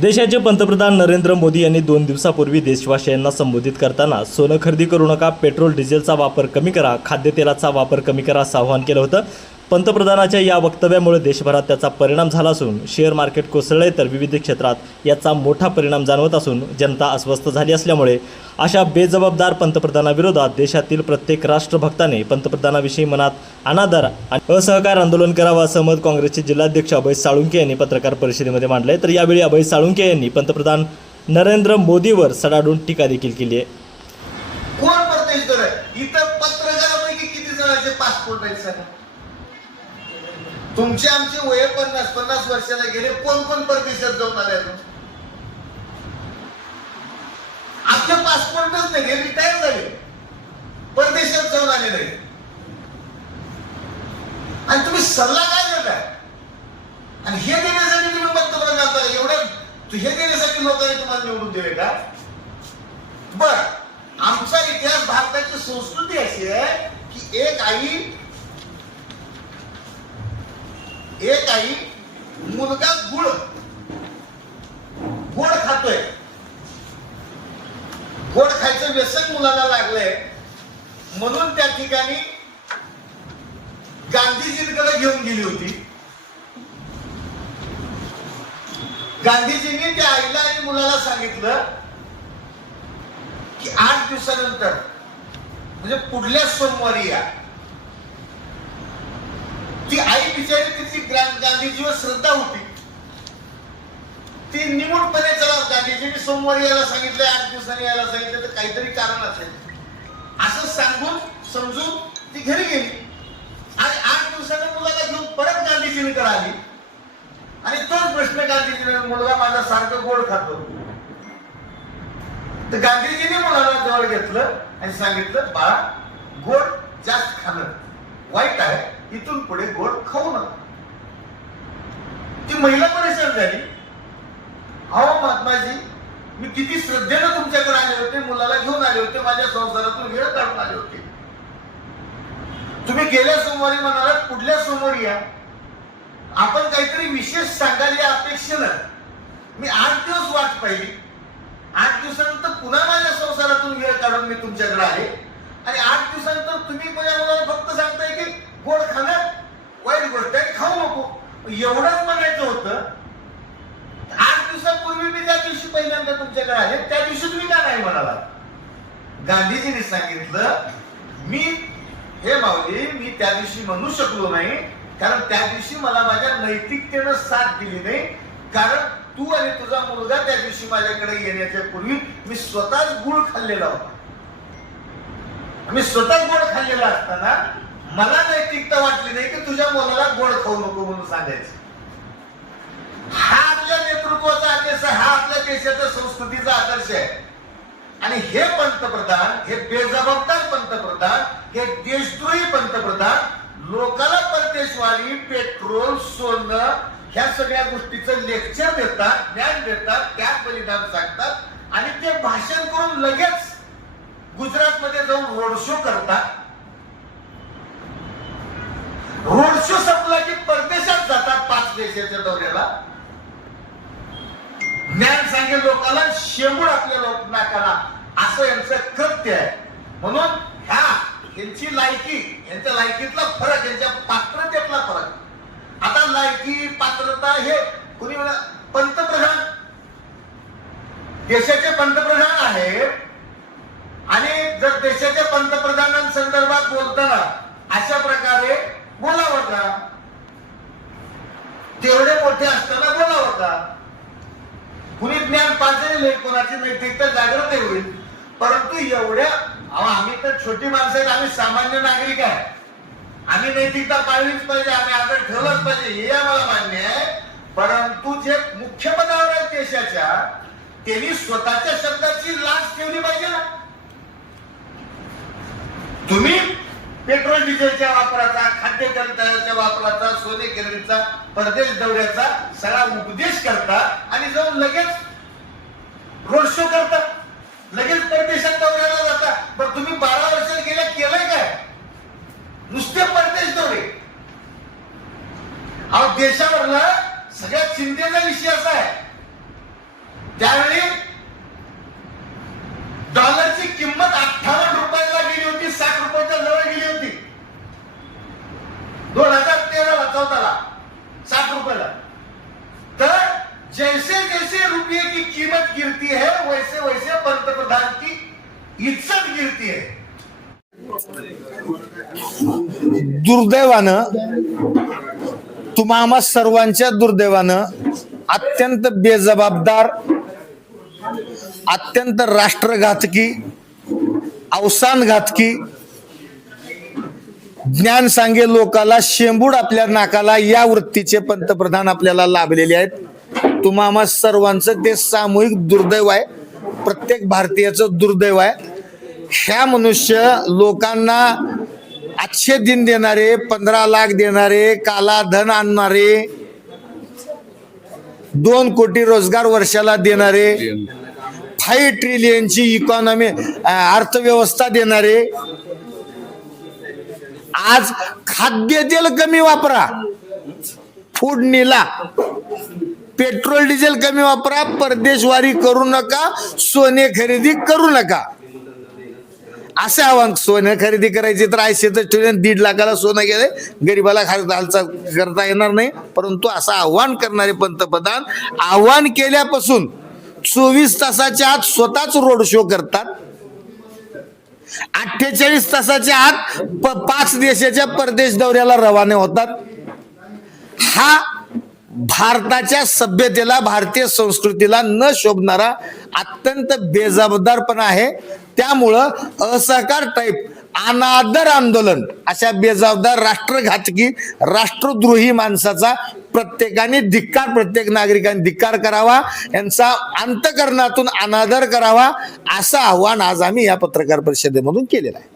देशाचे पंतप्रधान नरेंद्र मोदी यांनी 2 दिवसापूर्वी देशवासियांना संबोधित करताना सोनं खरेदी करू नका, पेट्रोल डिझेलचा वापर कमी करा, खाद्यतेलाचा वापर कमी करा असं आवाहन केलं होतं। पंतप्रधानाच्या या वक्तव्यामुळे देशभरात त्याचा परिणाम झाला असून शेअर मार्केट कोसळले तर विविध क्षेत्रात याचा मोठा परिणाम जाणवत असून जनता अस्वस्थ झाली असल्यामुळे अशा बेजबाबदार पंतप्रधानाविरोधात देशातील प्रत्येक राष्ट्रभक्ताने पंतप्रधानाविषयी मनात अनादर आणि असहकार आंदोलन करावं असं मत काँग्रेसचे जिल्हाध्यक्ष अभय साळुंखे यांनी पत्रकार परिषदेमध्ये मांडले। तर यावेळी अभय साळुंखे यांनी पंतप्रधान नरेंद्र मोदीवर सडाडून टीका देखील केली आहे। कोण परदेश करत इथं पत्रकारांपैकी किती जणांचे पासपोर्ट आहेत सर? तुमचे आमचे वय 50 वर्षाला गेले, कोण कोण परदेशात जाऊन आले? आपले पासपोर्टच नाही, रिटायर झाले, परदेशात जाऊन आले नाही, आणि तुम्ही सल्ला काय देताय? आणि हे देण्यासाठी तुम्ही पंतप्रधान झाला? हे देण्यासाठी लोकांनी तुम्हाला निवडून दिले का? बर, आमचा इतिहास, भारताची संस्कृती अशी आहे की एक आई मुलगा गोड खातोय, गोड खायचं व्यसन मुलाला लागलंय, म्हणून त्या ठिकाणी गांधीजींकडे घेऊन गेली होती। गांधीजींनी त्या आईला आणि मुलाला सांगितलं की 8 दिवसानंतर म्हणजे पुढल्या सोमवारी या। ती आई बिचारी, तिची गांधीजीवर श्रद्धा होती, ती निमूटपणे चला, गांधीजींनी सोमवारी यायला सांगितलं, 8 दिवसांनी यायला सांगितलं, तर काहीतरी कारण असेल असं सांगून समजून ती घरी गेली आणि 8 दिवसांनी मुलाला घेऊन परत गांधीजींकडे आली आणि तोच प्रश्न गांधीजीने, मुलगा माझा सारखं गोड खातो। तर गांधीजींनी मुलाला जवळ घेतलं आणि सांगितलं, बाळा, गोड जास्त खाणं वाईट आहे, इथून पुढे गोड खाऊ नका। ती महिला परेशान झाली, अहो महात्माजी, मी किती श्रद्धेनं तुमच्याकडे आले होते, मुलाला घेऊन आले होते, माझ्या संसारातून वेळ काढून आले होते, तुम्ही गेल्या सोमवारी म्हणाला पुढल्या सोमवारी या, आपण काहीतरी विशेष सांगाल या अपेक्षेनं मी 8 दिवस वाट पाहिली, 8 दिवसानंतर पुन्हा माझ्या संसारातून वेळ काढून मी तुमच्याकडे आले आणि 8 दिवसानंतर तुम्ही माझ्या मुलाला फक्त सांगताय की गोड खाणं वाईट गोष्ट आहे, खाऊ नको, एवढंच म्हणायचं होतं। 8 दिवसापूर्वी मी त्या दिवशी पहिल्यांदा तुमच्याकडे आले, त्या दिवशी तुम्ही का नाही म्हणाला? गांधीजींनी सांगितलं, हे माऊली, मी त्या दिवशी म्हणू शकलो नाही, कारण त्या दिवशी मला माझ्या नैतिकतेनं साथ दिली नाही, कारण तू आणि तुझा मुलगा त्या दिवशी माझ्याकडे येण्याच्या पूर्वी मी स्वतःच गुळ खाल्लेला होता। मी स्वतः गोड खाल्लेला असताना मला नैतिकता वाटली नाही की तुझ्या मुलाला गोड खाऊ नको म्हणून सांगायचं। हा आपल्या नेतृत्वाचा आदेश आहे, हा आपल्या देशाच्या संस्कृतीचा आदर्श आहे। आणि हे पंतप्रधान, हे बेजबाबदार पंतप्रधान, हे देशद्रोही पंतप्रधान लोकांना परदेशवारी, पेट्रोल, सोनं ह्या सगळ्या गोष्टीचं लेक्चर देतात, ज्ञान देतात, त्या परिणाम सांगतात आणि ते भाषण करून लगेच गुजरात मध्ये जाऊन रोड शो करतात। रोड शो संपला की परदेशात जातात 5 देशाच्या दौऱ्याला, ज्ञान सांगेल लोकांना, शेंबूड आपल्या नाकाला, असं यांचं कृत्य आहे। म्हणून यांची लायकी, यांच्या लायकीतला फरक, यांच्या पात्रतेतला फरक, आता लायकी पात्रता हे कुणी पंतप्रधान, देशाचे पंतप्रधान आहेत आणि जर देशाच्या पंतप्रधानांसंदर्भात बोलताना अशा प्रकारे बोलावं का? तेवढे मोठे असताना बोलावं का? कुणी ज्ञान पाजलेले, कोणाची नैतिकता जागृत होईल, परंतु एवढ्या, आम्ही तर छोटी माणसं आहेत, आम्ही सामान्य नागरिक आहे, आम्ही नैतिकता पाळलीच पाहिजे, आम्ही आता ठेवलंच पाहिजे, हे आम्हाला मान्य आहे, परंतु जे मुख्य पदावर आहेत देशाच्या, त्यांनी स्वतःच्या शब्दाची लाच ठेवली पाहिजे ना। तुम्ही पेट्रोल डिझेलच्या वापराचा, खाद्यतेलाच्या वापराचा, सोने खरेदीचा, परदेश दौऱ्याचा सगळा उपदेश करता आणि जाऊन लगेच रोड शो करता, लगेच परदेशात दौऱ्याला जाता। पण तुम्ही 12 वर्षात गेल्या केलंय काय? नुसते परदेश दौरे। अहो, देशावरला सगळ्यात चिंतेचा विषय असा आहे त्यावेळी डॉलरची किंमत 58 रुपयाला गेली होती, 60 रुपयाच्या जवळ गेली होती 2013 14ला 60 रुपयाला. तर जैसे जैसे रुपये की कीमत गिरती है वैसे वैसे पंतप्रधान की इज्जत गिरती है. दुर्दैवानं तुम्हा सर्वांच्या दुर्दैवानं अत्यंत बेजबाबदार, अत्यंत राष्ट्रघातकी, अवसानघातकी, ज्ञान सांगे लोकाला शेंबूड आपल्या नाकाला या वृत्तीचे पंतप्रधान आपल्याला लाभलेले आहेत. तुम्हा सर्वांचं ते सामूहिक दुर्दैव आहे, प्रत्येक भारतीयाचं दुर्दैव आहे. ह्या मनुष्य लोकांना अच्छे दिन देणारे, 15 लाख देणारे, काला धन आणणारे, 2 कोटी रोजगार वर्षाला देणारे, 5 ट्रिलियनची इकॉनॉमी अर्थव्यवस्था देणारे, आज खाद्यतेल कमी वापरा, फोडणीला पेट्रोल डिझेल कमी वापरा, परदेशवारी करू नका, सोने खरेदी करू नका असे आव्हान. सोने खरेदी करायची तर 1.5 लाखाला सोनं गेले, गरीबाला हालचाल करता येणार नाही. परंतु असं आव्हान करणारे पंतप्रधान आव्हान केल्यापासून 24 तासाच्या आत स्वतःच रोड शो करतात, 48 तासाच्या आत 5 देशाच्या परदेश दौऱ्याला रवाना होतात. हा भारताच्या सभ्यतेला, भारतीय संस्कृतीला न शोभणारा अत्यंत बेजबाबदारपणा आहे. त्यामुळं असहकार टाईप अनादर आंदोलन अशा बेजबाबदार, राष्ट्रघातकी, राष्ट्रद्रोही माणसाचा प्रत्येकाने धिक्कार, प्रत्येक नागरिकांनी धिक्कार करावा, यांचा अंतःकरणातून अनादर करावा, असं आव्हान आज आम्ही या पत्रकार परिषदेमधून केलेलं आहे.